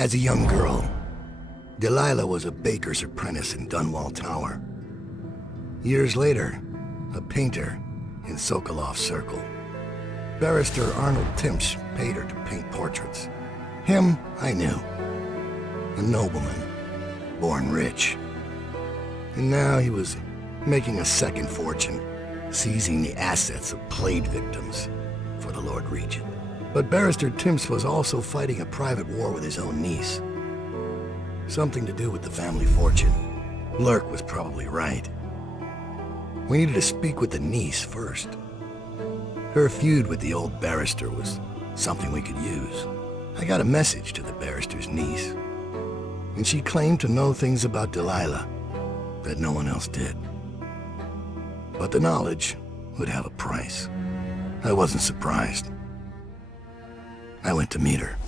As a young girl, Delilah was a baker's apprentice in Dunwall Tower. Years later, a painter in Sokolov Circle. Barrister Arnold Timsh paid her to paint portraits. Him, I knew. A nobleman, born rich. And now he was making a second fortune, seizing the assets of plague victims for the Lord Regent. But Barrister Timsh was also fighting a private war with his own niece. Something to do with the family fortune. Lurk was probably right. We needed to speak with the niece first. Her feud with the old barrister was something we could use. I got a message to the barrister's niece, and she claimed to know things about Delilah that no one else did. But the knowledge would have a price. I wasn't surprised. I went to meet her.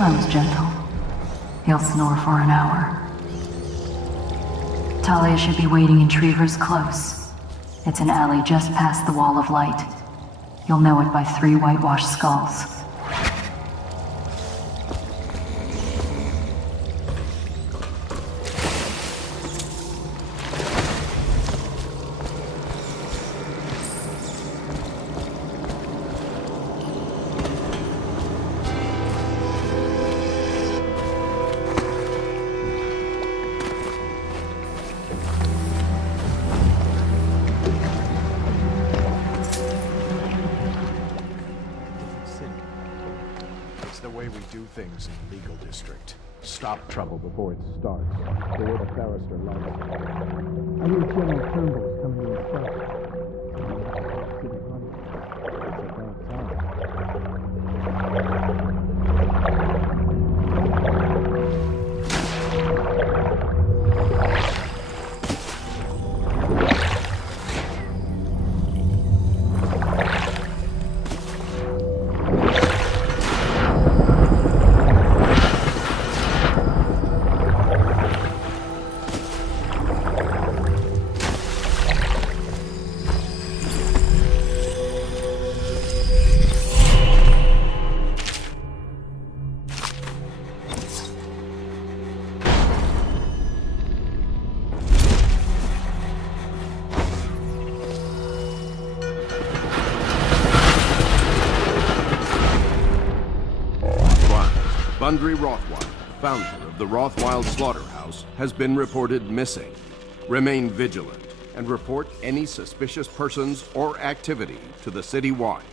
I was gentle. He'll snore for an hour. Talia should be waiting in Trevor's Close. It's an alley just past the Wall of Light. You'll know it by 3 whitewashed skulls. Things in the legal district. Stop trouble before it starts. The way the barrister loves it. I hear General Turnbull is coming in first. Bundry Rothwild, founder of the Rothwild Slaughterhouse, has been reported missing. Remain vigilant and report any suspicious persons or activity to the City Watch.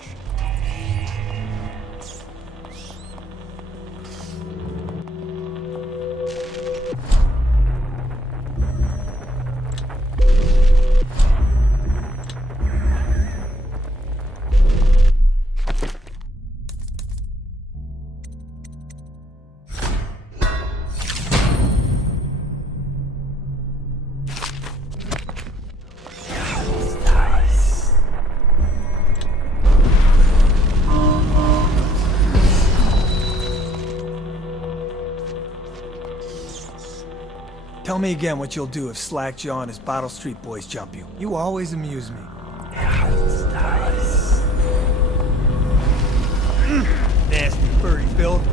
Tell me again what you'll do if Slackjaw and his Bottle Street boys jump you. You always amuse me. Nasty furry filth.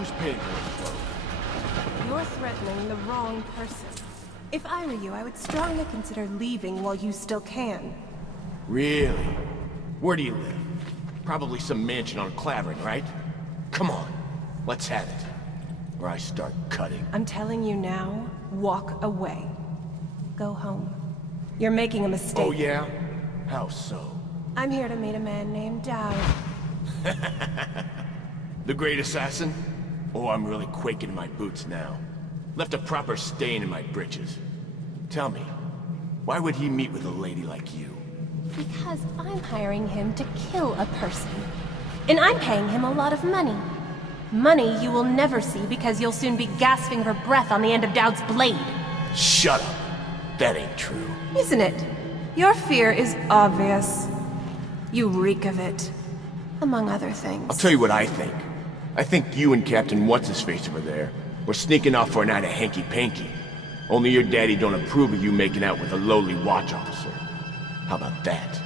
Who's paying for this clothes? You're threatening the wrong person. If I were you, I would strongly consider leaving while you still can. Really? Where do you live? Probably some mansion on Clavering, right? Come on, let's have it. Or I start cutting. I'm telling you now, walk away. Go home. You're making a mistake. Oh yeah? How so? I'm here to meet a man named Daud. The great assassin? Oh, I'm really quaking in my boots now. Left a proper stain in my britches. Tell me, why would he meet with a lady like you? Because I'm hiring him to kill a person. And I'm paying him a lot of money. Money you will never see because you'll soon be gasping for breath on the end of Daud's blade. Shut up. That ain't true. Isn't it? Your fear is obvious. You reek of it. Among other things. I'll tell you what I think. I think you and Captain What's-His-Face over there were sneaking off for a night of hanky-panky. Only your daddy don't approve of you making out with a lowly watch officer. How about that?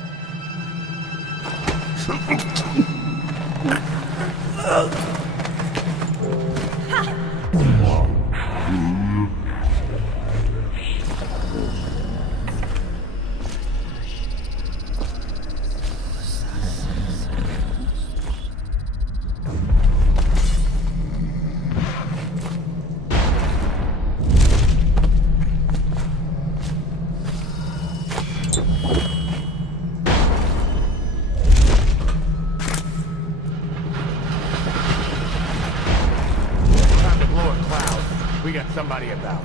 Time to blow a cloud. We got somebody about.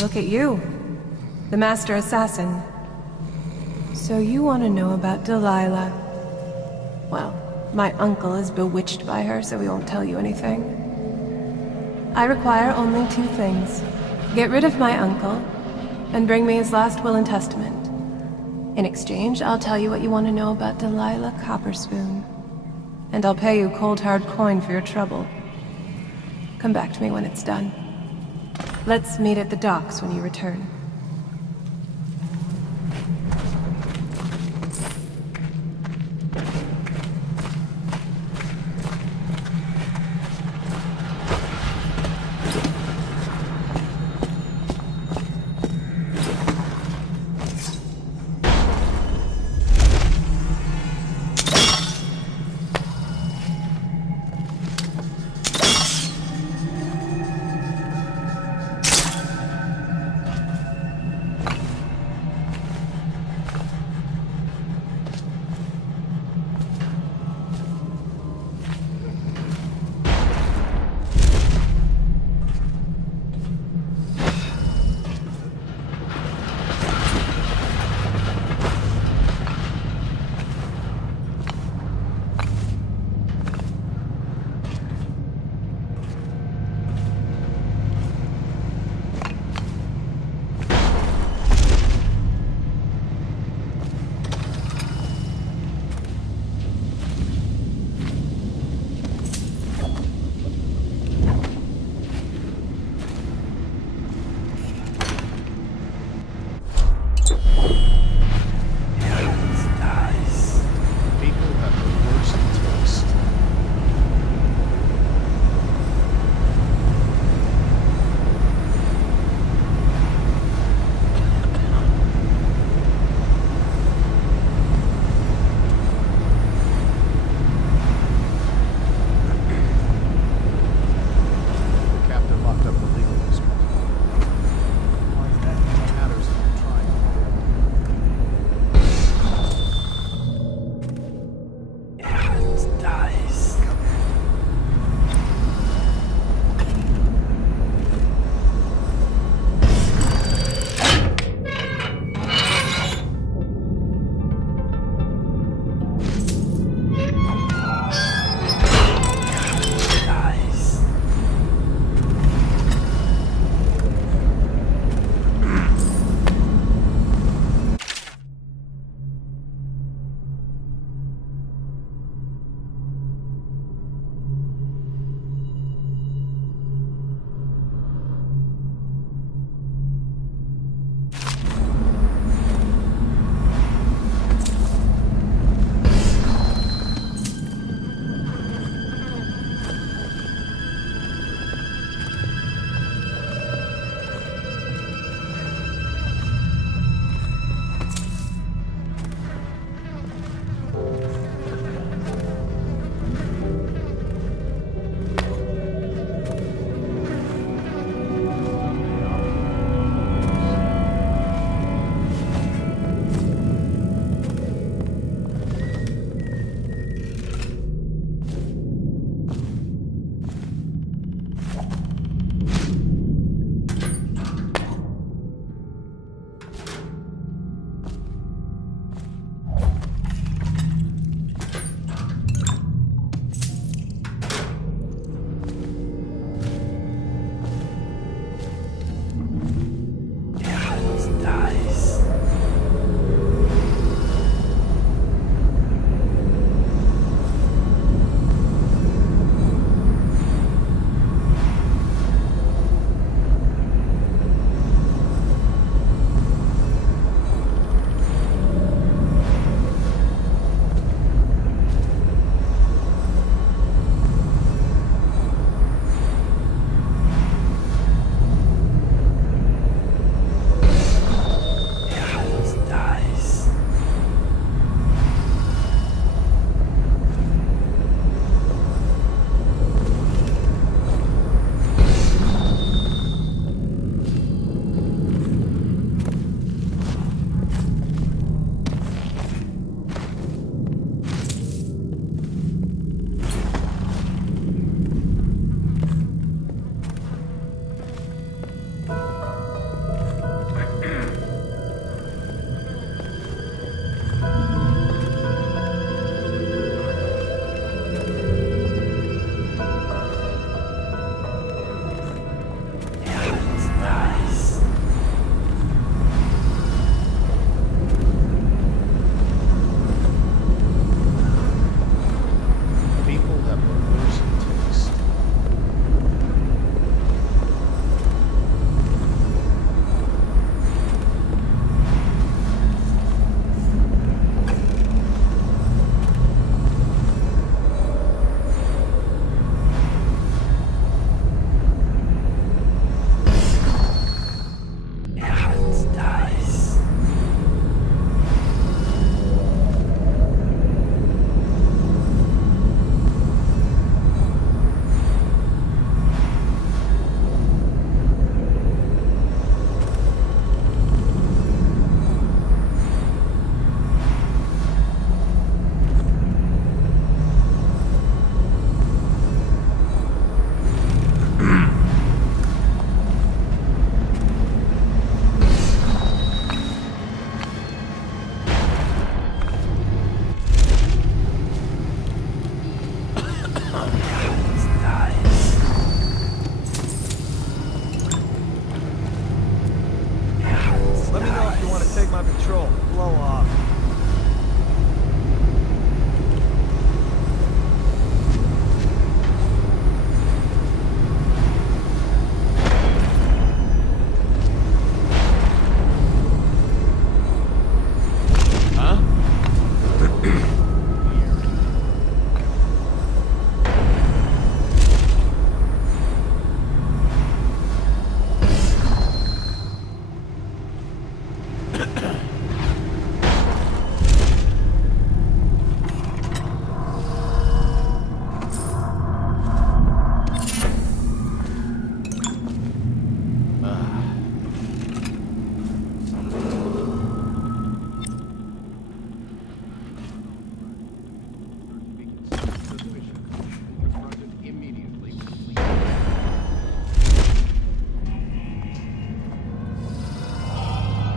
Look at you. The Master Assassin. So you want to know about Delilah. Well, my uncle is bewitched by her, so he won't tell you anything. I require only 2 things. Get rid of my uncle, and bring me his last will and testament. In exchange, I'll tell you what you want to know about Delilah Copperspoon. And I'll pay you cold hard coin for your trouble. Come back to me when it's done. Let's meet at the docks when you return. Let me know if you want to take my patrol. Blow off.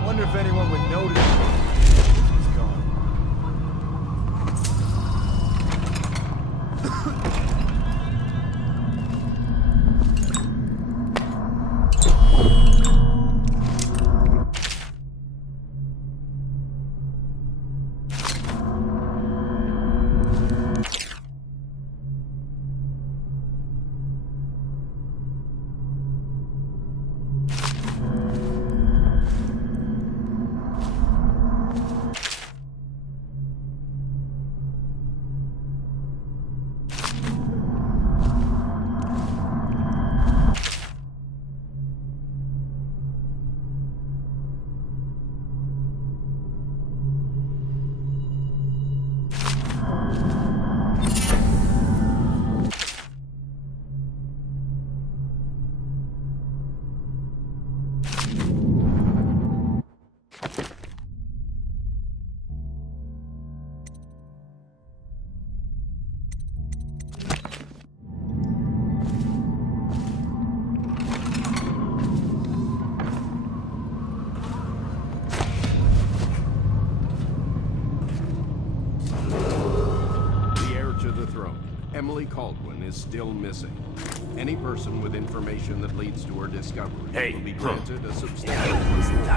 Wonder if anyone would notice he's gone. Emily Caldwin is still missing. Any person with information that leads to her discovery will be granted a substantial reward.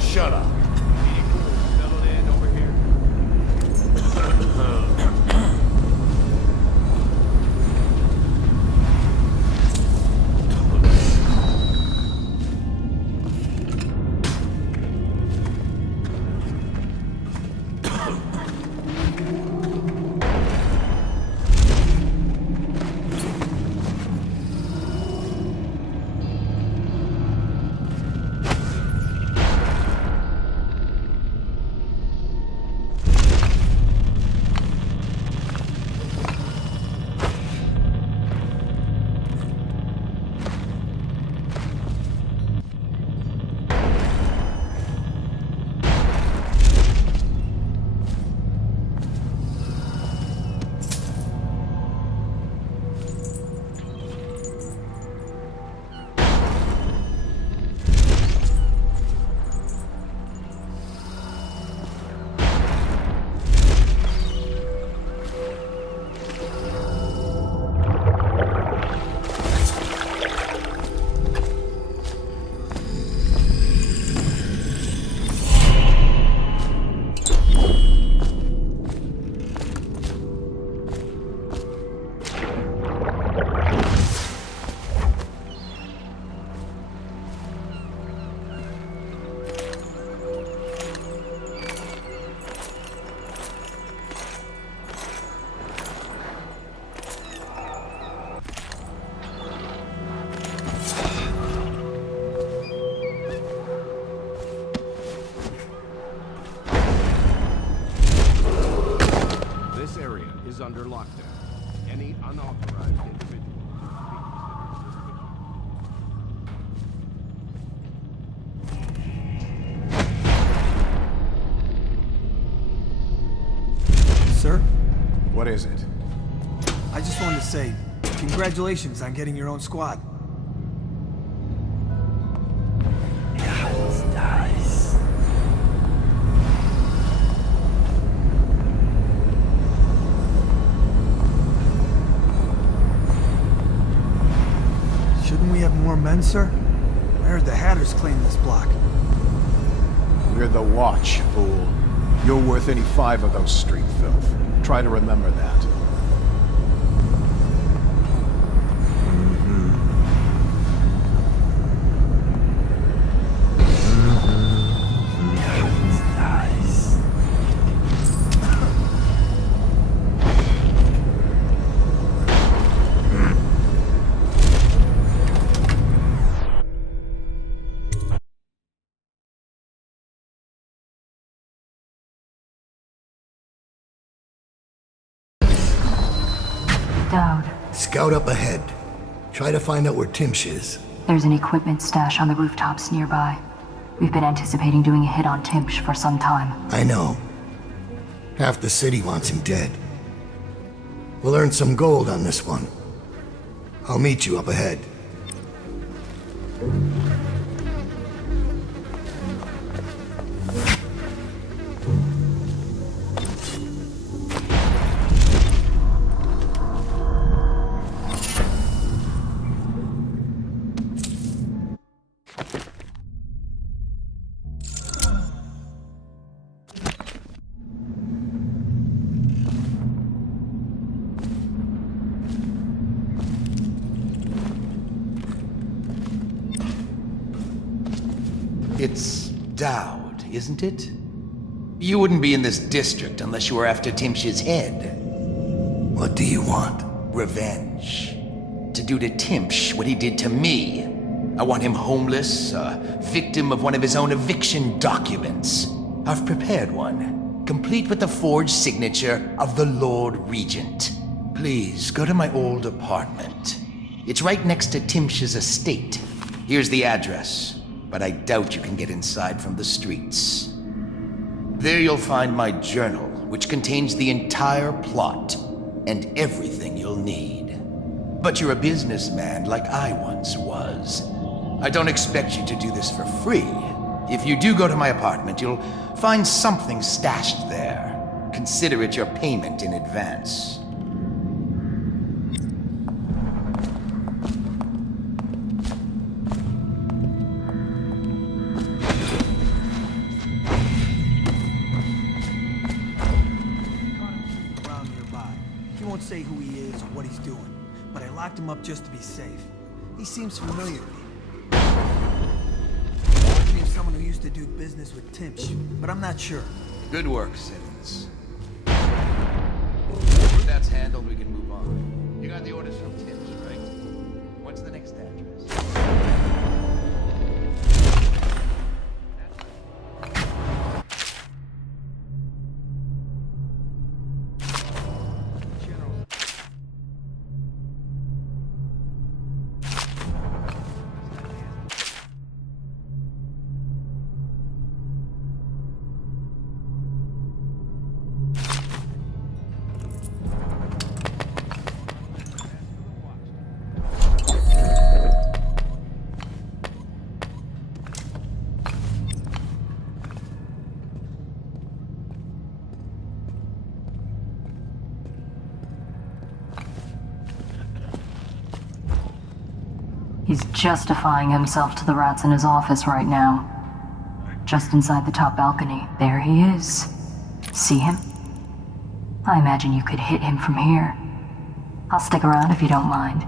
Shut up. What is it? I just wanted to say, congratulations on getting your own squad. Shouldn't we have more men, sir? I heard the Hatters claim this block. We're the Watch, fool. You're worth any 5 of those street filth. Try to remember that. Daud, Scout up ahead. Try to find out where Timsh is. there's an equipment stash on the rooftops nearby. We've been anticipating doing a hit on Timsh for some time. I know. Half the city wants him dead. We'll earn some gold on this one. I'll meet you up ahead. It's daud, isn't it? You wouldn't be in this district unless you were after Timsh's head. What do you want? Revenge. To do to Timsh what he did to me. I want him homeless, a victim of one of his own eviction documents. I've prepared one, complete with the forged signature of the Lord Regent. Please, go to my old apartment. It's right next to Timsh's estate. Here's the address, but I doubt you can get inside from the streets. There you'll find my journal, which contains the entire plot and everything you'll need. But you're a businessman like I once was. I don't expect you to do this for free. If you do go to my apartment, you'll find something stashed there. Consider it your payment in advance. Around nearby. He won't say who he is or what he's doing, but I locked him up just to be safe. He seems familiar to me. Reminds me of someone who used to do business with Timsh, but I'm not sure. Good work, Simmons. If that's handled, we can move on. You got the orders from Timsh, right? What's the next address? He's justifying himself to the rats in his office right now. Just inside the top balcony, there he is. See him? I imagine you could hit him from here. I'll stick around if you don't mind.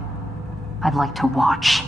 I'd like to watch.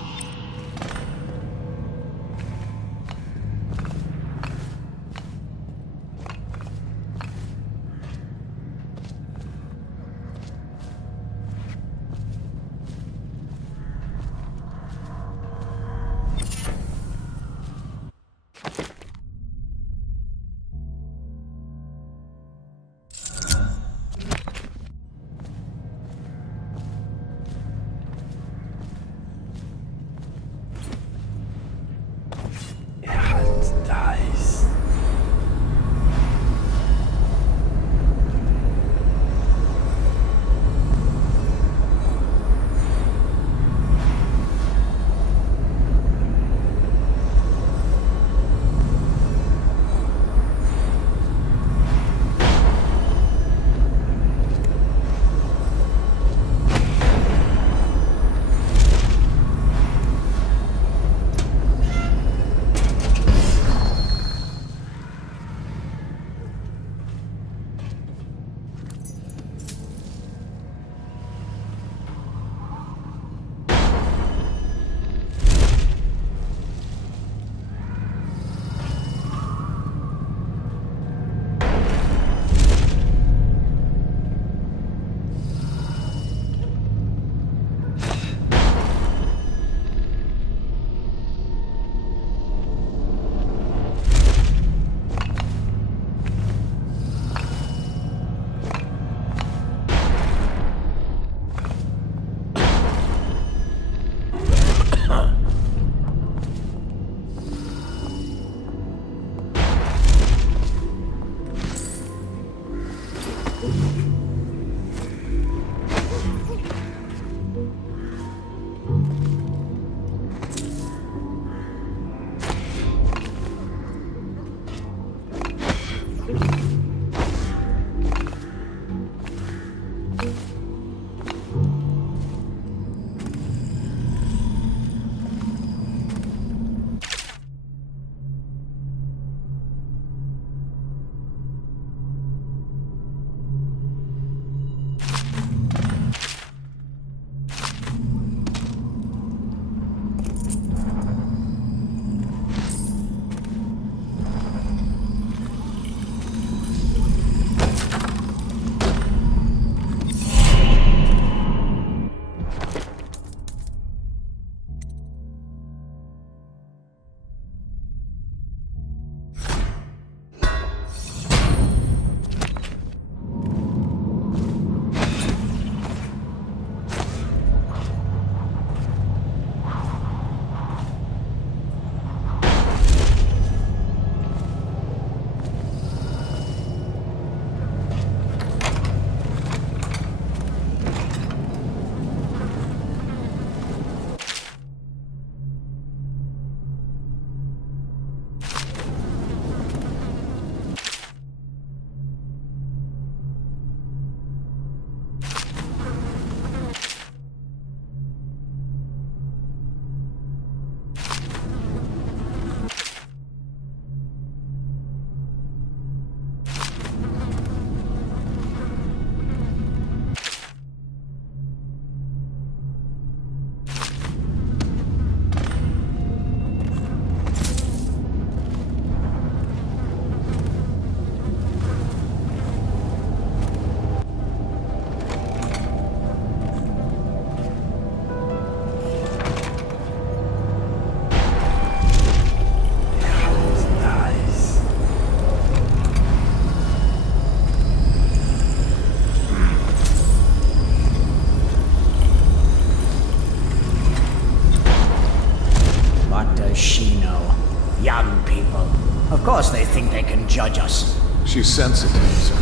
What does she know? Young people. Of course they think they can judge us. She's sensitive, sir.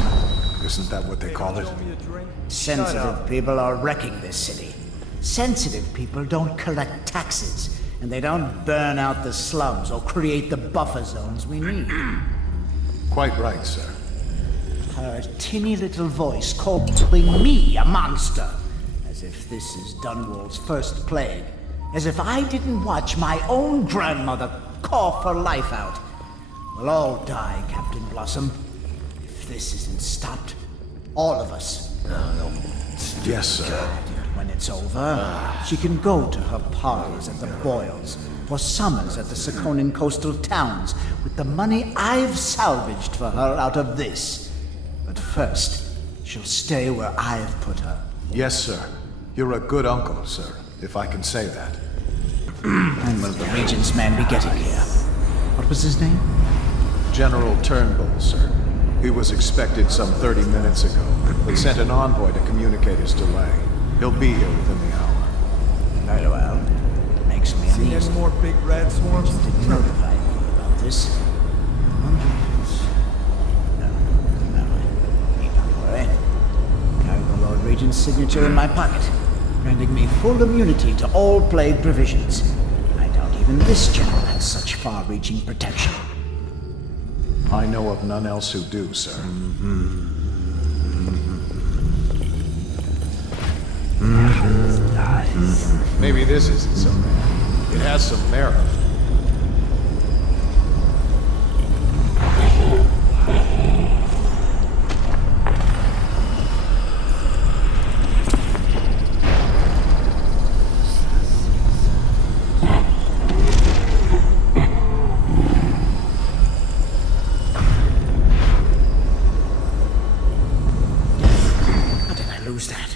Isn't that what they call it? Sensitive people are wrecking this city. Sensitive people don't collect taxes, and they don't burn out the slums or create the buffer zones we need. Quite right, sir. Her tinny little voice calling me a monster. As if this is Dunwall's first plague. As if I didn't watch my own grandmother cough her life out. We'll all die, Captain Blossom. If this isn't stopped, all of us. Yes, sir. When it's over, she can go to her parties at the Boyles, or summers at the Sakonan coastal towns, with the money I've salvaged for her out of this. But first, she'll stay where I've put her. Yes, sir. You're a good uncle, sir, if I can say that. When will the Regent's man be getting here? What was his name? General Turnbull, sir. He was expected some 30 minutes ago, but sent an envoy to communicate his delay. He'll be here within the hour. Very well. Makes me Seen uneasy. any more big rat swarms? Didn't notify me about this. Wonder if it's... No, need not worry. Carry the Lord Regent's signature in my pocket, granting me full immunity to all plague provisions. I doubt even this general has such far-reaching protection. I know of none else who do, sir. Maybe this isn't so bad. It has some merit. How did I lose that?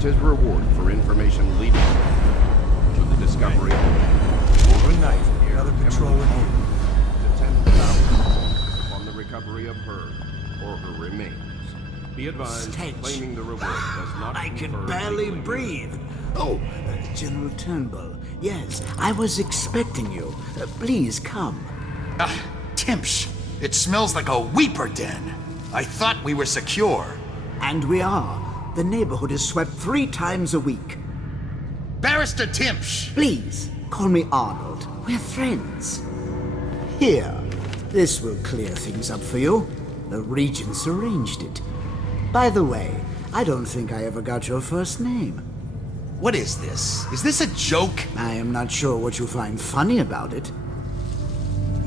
increased his reward for information leading to the discovery Good night. Another patrol with you. to 10,000 points upon the recovery of her or her remains. Be advised, Stench. claiming the reward does not I can confer barely legal breathe. Oh, General Turnbull. Yes, I was expecting you. Please come. Ah, Timpsh! It smells like a weeper den. I thought we were secure. And we are. The neighborhood is swept 3 times a week. Barrister Timpsh! Please, call me Arnold. We're friends. Here, this will clear things up for you. The Regents arranged it. By the way, I don't think I ever got your first name. What is this? Is this a joke? I am not sure what you find funny about it.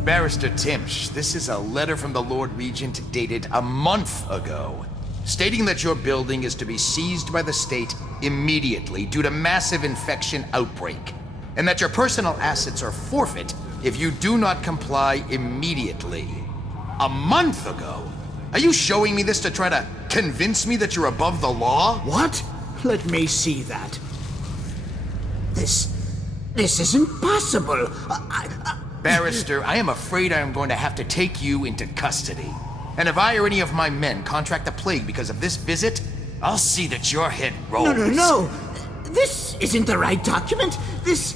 Barrister Timpsh, this is a letter from the Lord Regent dated a month ago, stating that your building is to be seized by the state immediately due to massive infection outbreak, and that your personal assets are forfeit if you do not comply immediately. A month ago? Are you showing me this to try to convince me that you're above the law? What? Let me see that. This isn't possible. Barrister, I am afraid I am going to have to take you into custody. And if I or any of my men contract the plague because of this visit, I'll see that your head rolls. No. This isn't the right document. This...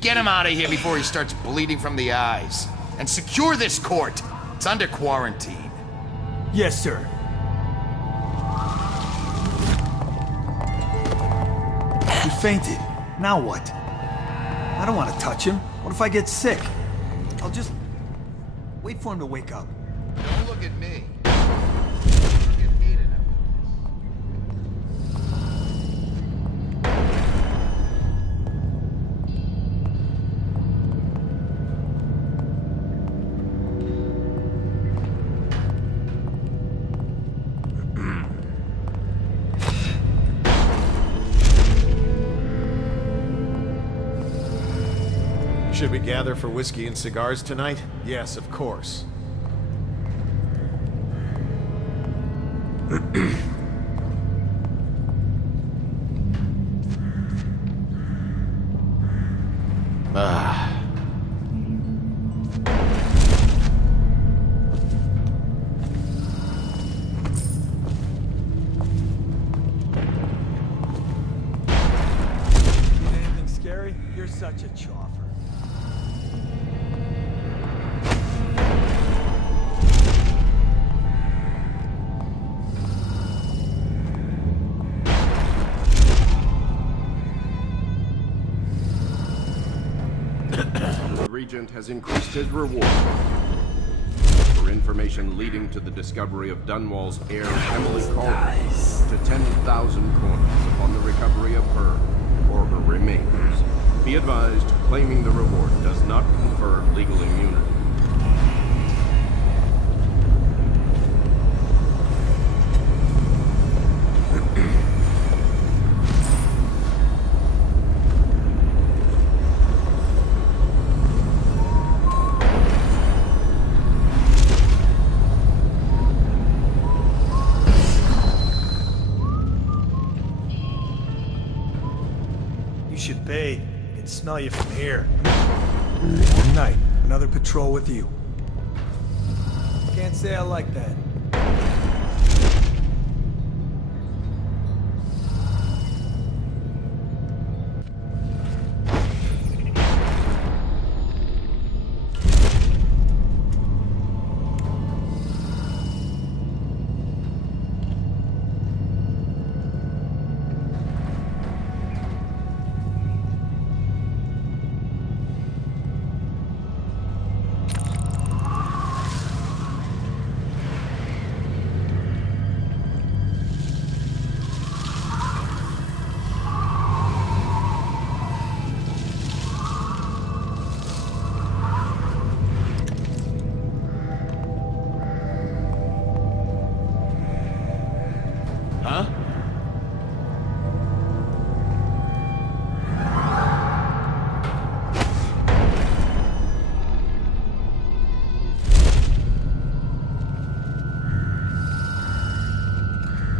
Get him out of here before he starts bleeding from the eyes. And secure this court. It's under quarantine. Yes, sir. He fainted. Now what? I don't want to touch him. What if I get sick? I'll just wait for him to wake up. Don't look at me. Get heated up. Should we gather for whiskey and cigars tonight? Yes, of course. Need anything scary? You're such a choffer. The Regent has increased his reward for information leading to the discovery of Dunwall's heir, Emily Calder, to 10,000 coins upon the recovery of her or her remains. Be advised, claiming the reward does not confer legal immunity. You should bathe. I can smell you from here. Good night. Another patrol with you. Can't say I like that.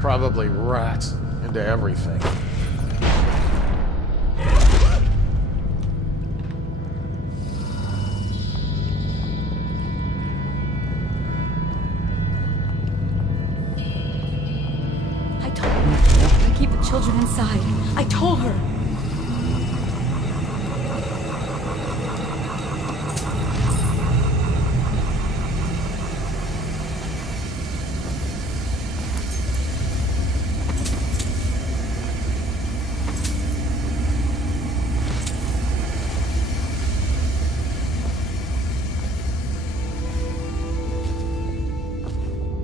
Probably rats into everything. I told her to keep the children inside. I told her.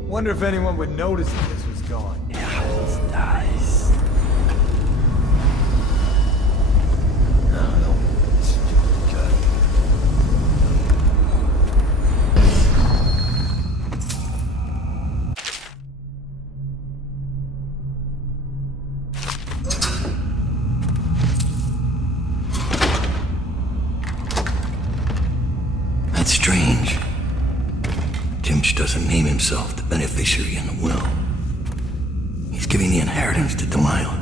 Wonder if anyone would notice if this was gone. That's strange. Timsh doesn't name himself the beneficiary in the will. He's giving the inheritance to Delilah.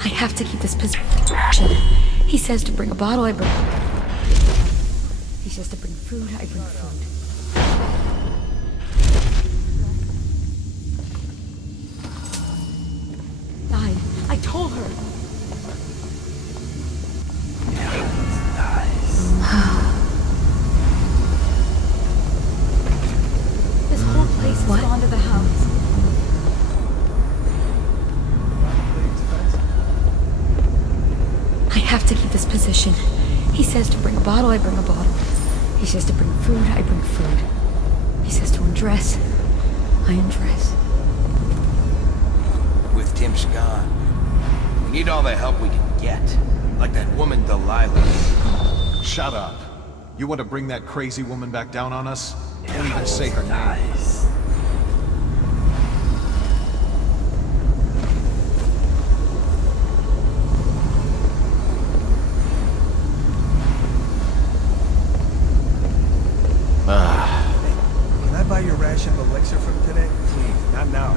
I have to keep this position. He says to bring a bottle, I bring... He says to bring food, I bring food. Died. I told her. This whole place has gone to the house. I have to keep this position. He says to bring a bottle, I bring a bottle. He says to bring food, I bring food. He says to undress, I undress. With Tim's gone, we need all the help we can get. Like that woman Delilah. Shut up. You want to bring that crazy woman back down on us? Don't even say her name. Can I buy your ration of elixir from today? Please, not now.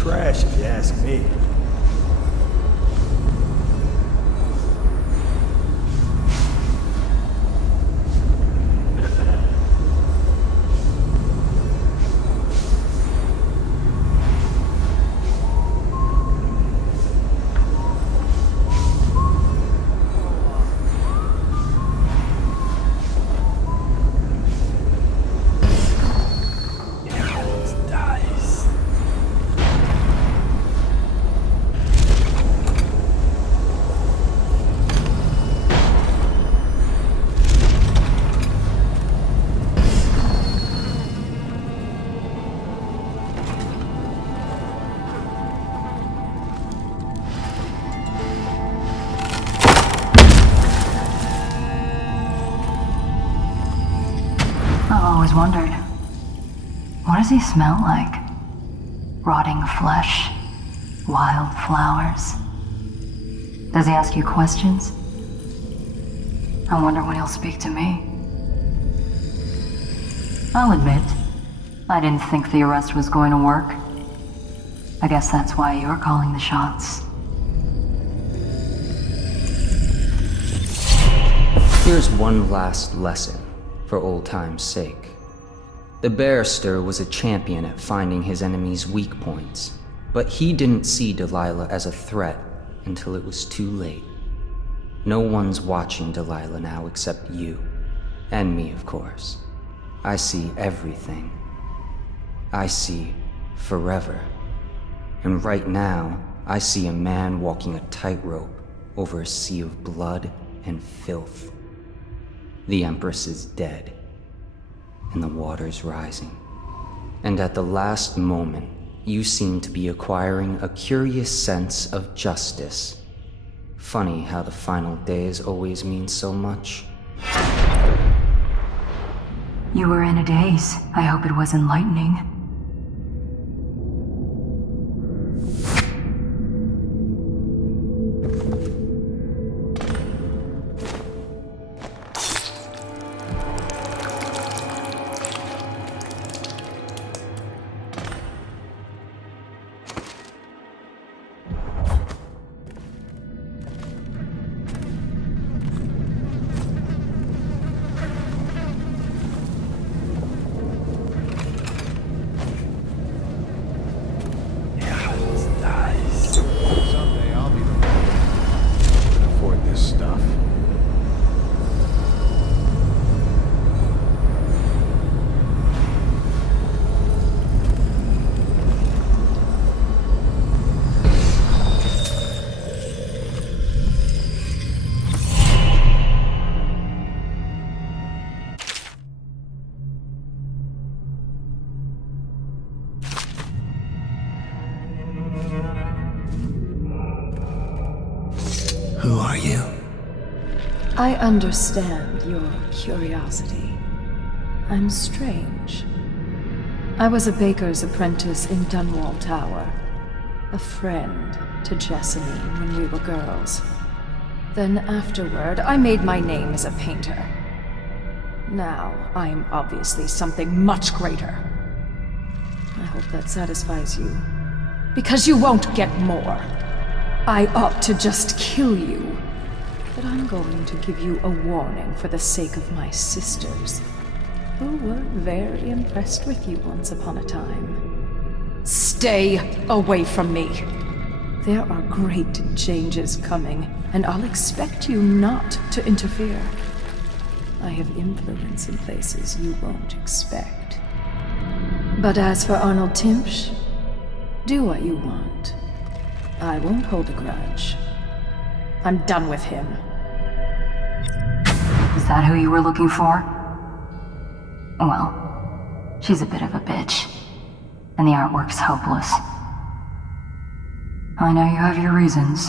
trash if you ask me. I've always wondered, what does he smell like? Rotting flesh? Wild flowers? Does he ask you questions? I wonder when he'll speak to me. I'll admit, I didn't think the arrest was going to work. I guess that's why you're calling the shots. Here's one last lesson, for old time's sake. The barrister was a champion at finding his enemy's weak points, but he didn't see Delilah as a threat until it was too late. No one's watching Delilah now except you. And me, of course. I see everything. I see forever. And right now, I see a man walking a tightrope over a sea of blood and filth. The Empress is dead, and the water's rising. And at the last moment, you seem to be acquiring a curious sense of justice. Funny how the final days always mean so much. You were in a daze. I hope it was enlightening. Someday I'll be the one who can afford this stuff. Who are you? I understand your curiosity. I'm strange. I was a baker's apprentice in Dunwall Tower. A friend to Jessamine when we were girls. Then afterward, I made my name as a painter. Now, I'm obviously something much greater. I hope that satisfies you. Because you won't get more. I ought to just kill you. But I'm going to give you a warning for the sake of my sisters, who were very impressed with you once upon a time. Stay away from me. There are great changes coming, and I'll expect you not to interfere. I have influence in places you won't expect. But as for Arnold Timpsch, do what you want. I won't hold a grudge. I'm done with him. Is that who you were looking for? Well, she's a bit of a bitch, and the artwork's hopeless. I know you have your reasons.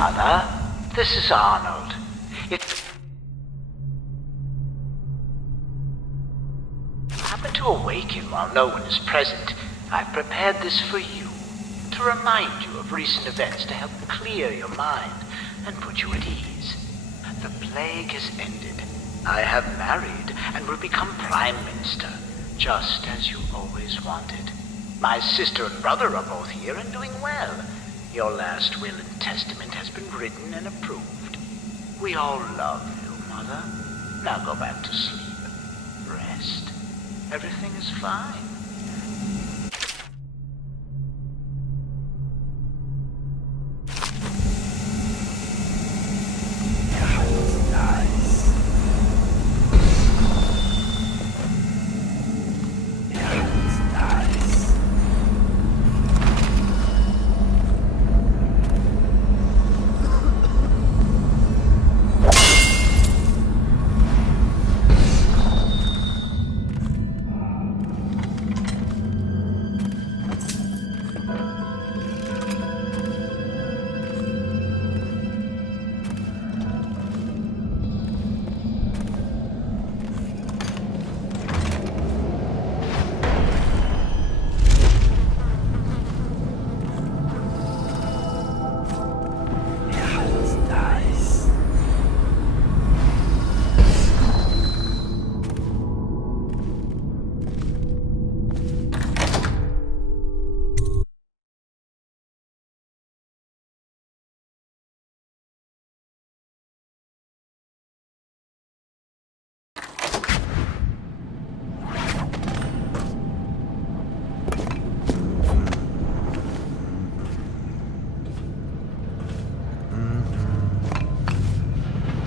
Mother, this is Arnold. It happened to awaken while no one is present. I've prepared this for you, to remind you of recent events, to help clear your mind and put you at ease. The plague has ended. I have married and will become Prime Minister, just as you always wanted. My sister and brother are both here and doing well. Your last will and testament has been written and approved. We all love you, Mother. Now go back to sleep. Rest. Everything is fine.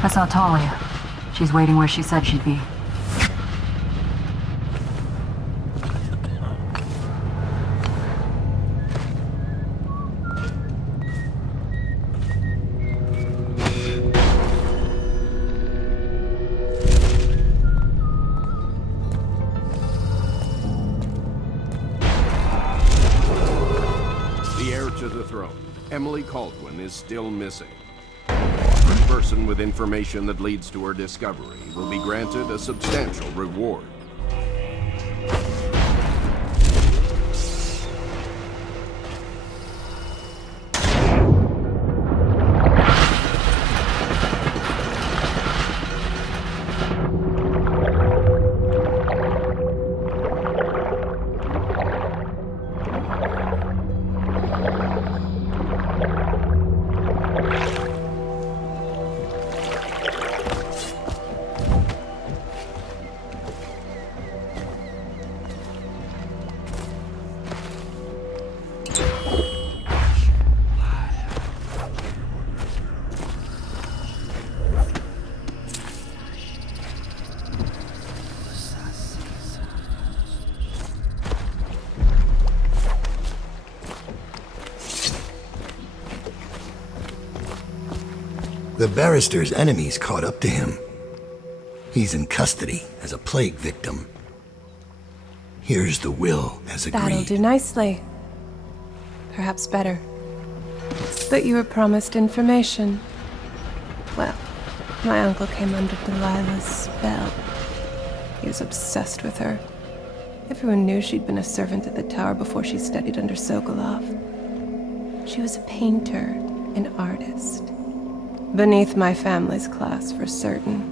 I saw Talia. She's waiting where she said she'd be. The heir to the throne, Emily Caldwin, is still missing. Every person with information that leads to her discovery will be granted a substantial reward. The barrister's enemies caught up to him. He's in custody as a plague victim. Here's the will as agreed. That'll do nicely. Perhaps better. But you were promised information. Well, my uncle came under Delilah's spell. He was obsessed with her. Everyone knew she'd been a servant at the tower before she studied under Sokolov. She was a painter, an artist. Beneath my family's class, for certain.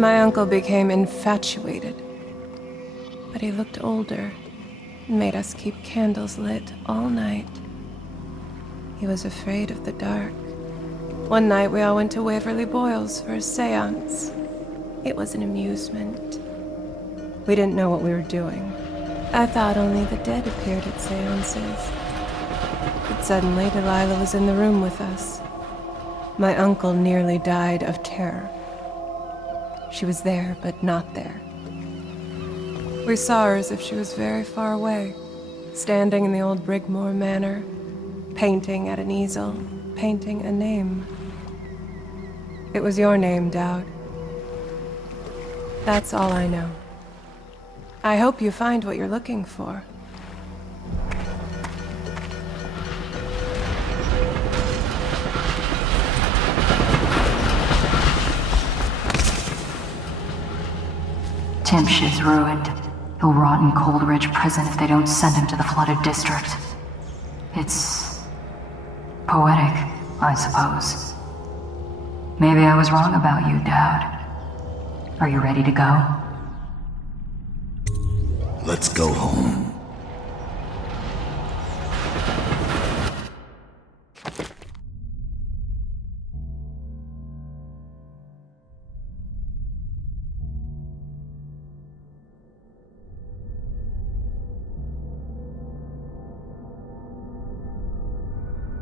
My uncle became infatuated. But he looked older and made us keep candles lit all night. He was afraid of the dark. One night we all went to Waverly Boyle's for a seance. It was an amusement. We didn't know what we were doing. I thought only the dead appeared at seances. But suddenly Delilah was in the room with us. My uncle nearly died of terror. She was there, but not there. We saw her as if she was very far away, standing in the old Brigmore Manor, painting at an easel, painting a name. It was your name, Daud. That's all I know. I hope you find what you're looking for. Timsh is ruined. He'll rot in Coldridge Prison if they don't send him to the flooded district. It's poetic, I suppose. Maybe I was wrong about you, Daud. Are you ready to go? Let's go home.